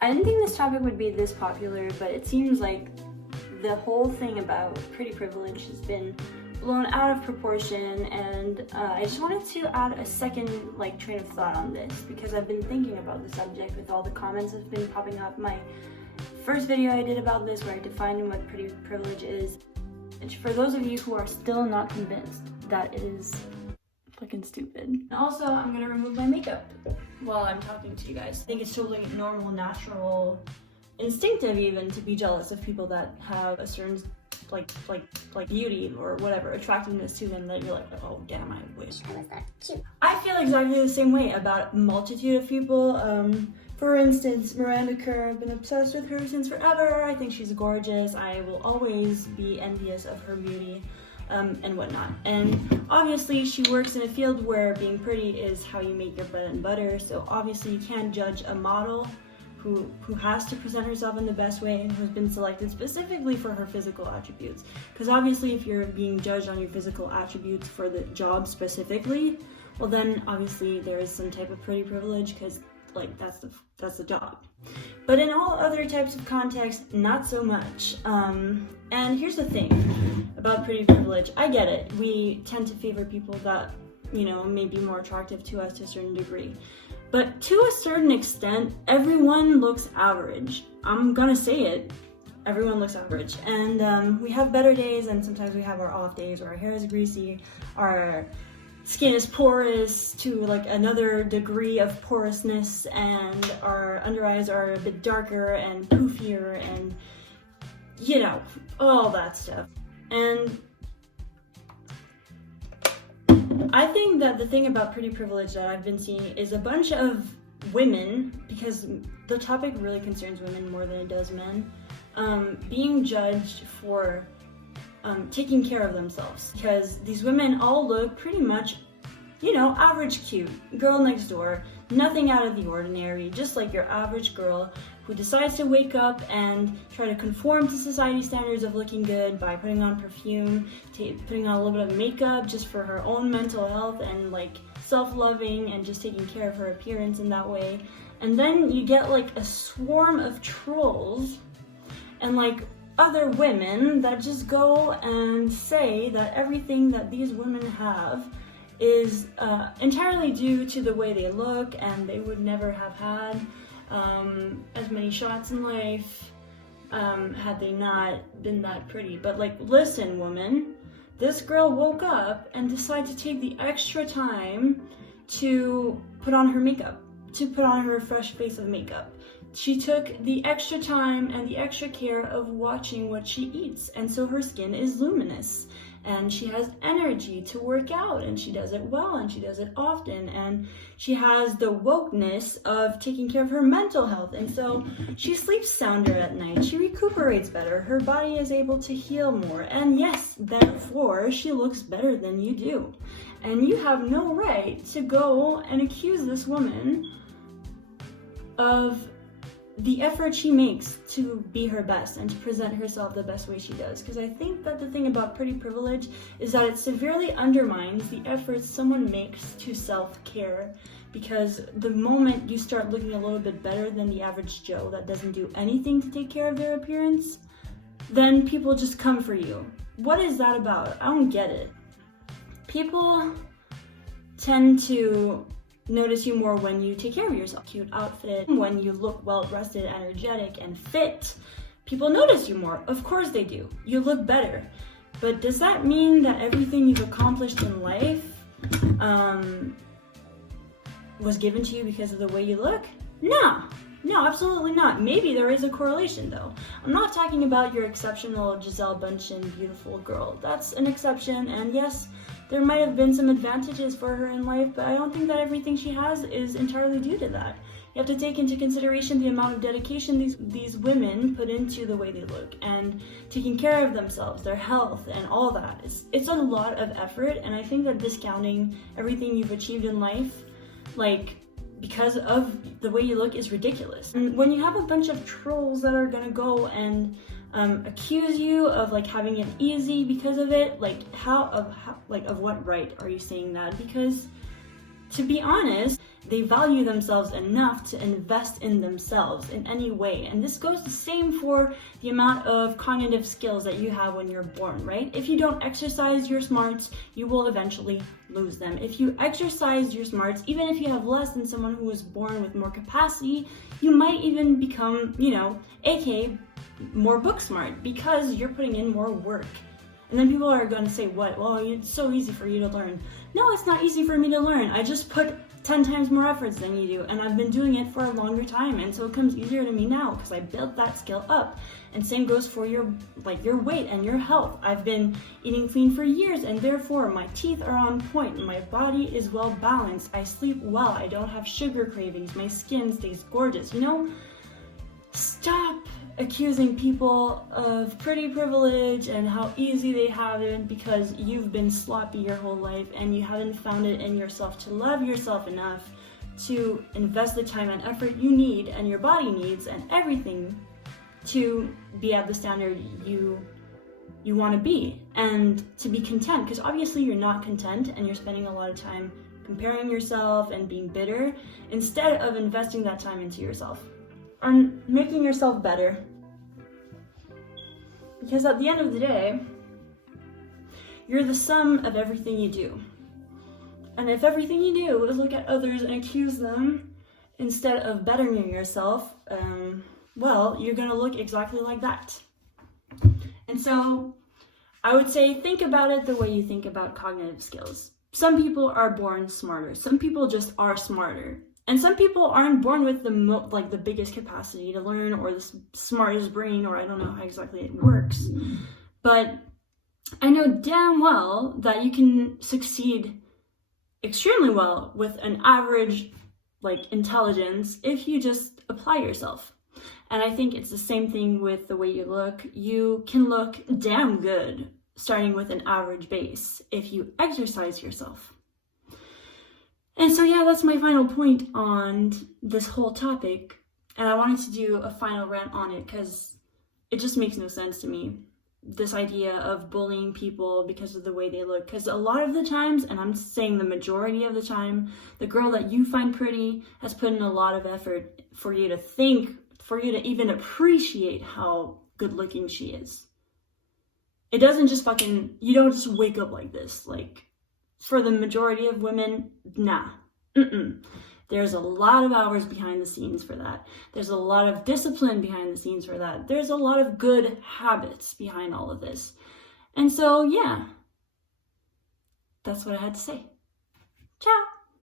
I didn't think this topic would be this popular, but it seems like the whole thing about pretty privilege has been blown out of proportion, and I just wanted to add a second train of thought on this because I've been thinking about the subject with all the comments that's been popping up. My first video I did about this where I defined what pretty privilege is. And for those of you who are still not convinced, that is fucking stupid. And also, I'm gonna remove my makeup while I'm talking to you guys. I think it's totally normal, natural, instinctive even to be jealous of people that have a certain like beauty or whatever attractiveness to them that you're like, oh damn, I wish I was that cute. I feel exactly the same way about a multitude of people. For instance, Miranda Kerr, I've been obsessed with her since forever. I think she's gorgeous. I will always be envious of her beauty and whatnot. And obviously she works in a field where being pretty is how you make your bread and butter. So obviously you can't judge a model who has to present herself in the best way and who's been selected specifically for her physical attributes. Because obviously if you're being judged on your physical attributes for the job specifically, well then obviously there is some type of pretty privilege because that's the job. But in all other types of contexts, not so much. And here's the thing about pretty privilege. I get it. We tend to favor people that, may be more attractive to us to a certain degree. But to a certain extent, everyone looks average. I'm gonna say it. Everyone looks average. And we have better days, and sometimes we have our off days where our hair is greasy, our skin is porous to another degree of porousness, and our under eyes are a bit darker and poofier and all that stuff. And I think that the thing about pretty privilege that I've been seeing is a bunch of women, because the topic really concerns women more than it does men, being judged for taking care of themselves, because these women all look pretty much, average cute, girl next door, nothing out of the ordinary, just like your average girl who decides to wake up and try to conform to society standards of looking good by putting on perfume, putting on a little bit of makeup just for her own mental health and self-loving and just taking care of her appearance in that way. And then you get a swarm of trolls and other women that just go and say that everything that these women have is entirely due to the way they look, and they would never have had as many shots in life had they not been that pretty. But listen, woman, this girl woke up and decided to take the extra time to put on her makeup, to put on her fresh face of makeup. She took the extra time and the extra care of watching what she eats, and so her skin is luminous, and she has energy to work out, and she does it well, and she does it often, and she has the wokeness of taking care of her mental health, and so she sleeps sounder at night, she recuperates better, her body is able to heal more, and yes, therefore, she looks better than you do. And you have no right to go and accuse this woman of the effort she makes to be her best and to present herself the best way she does. Because I think that the thing about pretty privilege is that it severely undermines the efforts someone makes to self-care. Because the moment you start looking a little bit better than the average Joe that doesn't do anything to take care of their appearance, then people just come for you. What is that about? I don't get it. People tend to notice you more when you take care of yourself. Cute outfit, when you look well-rested, energetic, and fit, people notice you more. Of course they do. You look better. But does that mean that everything you've accomplished in life was given to you because of the way you look? No, absolutely not. Maybe there is a correlation though. I'm not talking about your exceptional Giselle Bundchen beautiful girl. That's an exception, and yes, there might have been some advantages for her in life, but I don't think that everything she has is entirely due to that. You have to take into consideration the amount of dedication these women put into the way they look and taking care of themselves, their health, and all that. It's a lot of effort, and I think that discounting everything you've achieved in life, because of the way you look, is ridiculous. And when you have a bunch of trolls that are gonna go and accuse you of having it easy because of it, of what right are you saying that? Because to be honest, they value themselves enough to invest in themselves in any way. And this goes the same for the amount of cognitive skills that you have when you're born, right? If you don't exercise your smarts, you will eventually lose them. If you exercise your smarts, even if you have less than someone who was born with more capacity, you might even become, aka more book smart, because you're putting in more work. And then people are going to say, what? Well, it's so easy for you to learn. No, it's not easy for me to learn. I just put 10 times more efforts than you do, and I've been doing it for a longer time, and so it comes easier to me now because I built that skill up. And same goes for your weight and your health. I've been eating clean for years, and therefore my teeth are on point, my body is well balanced, I sleep well, I don't have sugar cravings, my skin stays gorgeous. Stop accusing people of pretty privilege and how easy they have it because you've been sloppy your whole life and you haven't found it in yourself to love yourself enough to invest the time and effort you need and your body needs and everything to be at the standard you want to be and to be content, because obviously you're not content and you're spending a lot of time comparing yourself and being bitter instead of investing that time into yourself or making yourself better. Because at the end of the day, you're the sum of everything you do. And if everything you do is look at others and accuse them instead of bettering yourself, you're gonna look exactly like that. And so I would say think about it the way you think about cognitive skills. Some people are born smarter. Some people just are smarter. And some people aren't born with the biggest capacity to learn or the smartest brain, or I don't know how exactly it works. But I know damn well that you can succeed extremely well with an average intelligence if you just apply yourself. And I think it's the same thing with the way you look. You can look damn good starting with an average base if you exercise yourself. And so that's my final point on this whole topic. And I wanted to do a final rant on it because it just makes no sense to me. This idea of bullying people because of the way they look. Because a lot of the times, and I'm saying the majority of the time, the girl that you find pretty has put in a lot of effort for you to even appreciate how good looking she is. It doesn't just you don't just wake up like this. For the majority of women, nah. There's a lot of hours behind the scenes for that. There's a lot of discipline behind the scenes for that. There's a lot of good habits behind all of this. And so, that's what I had to say. Ciao.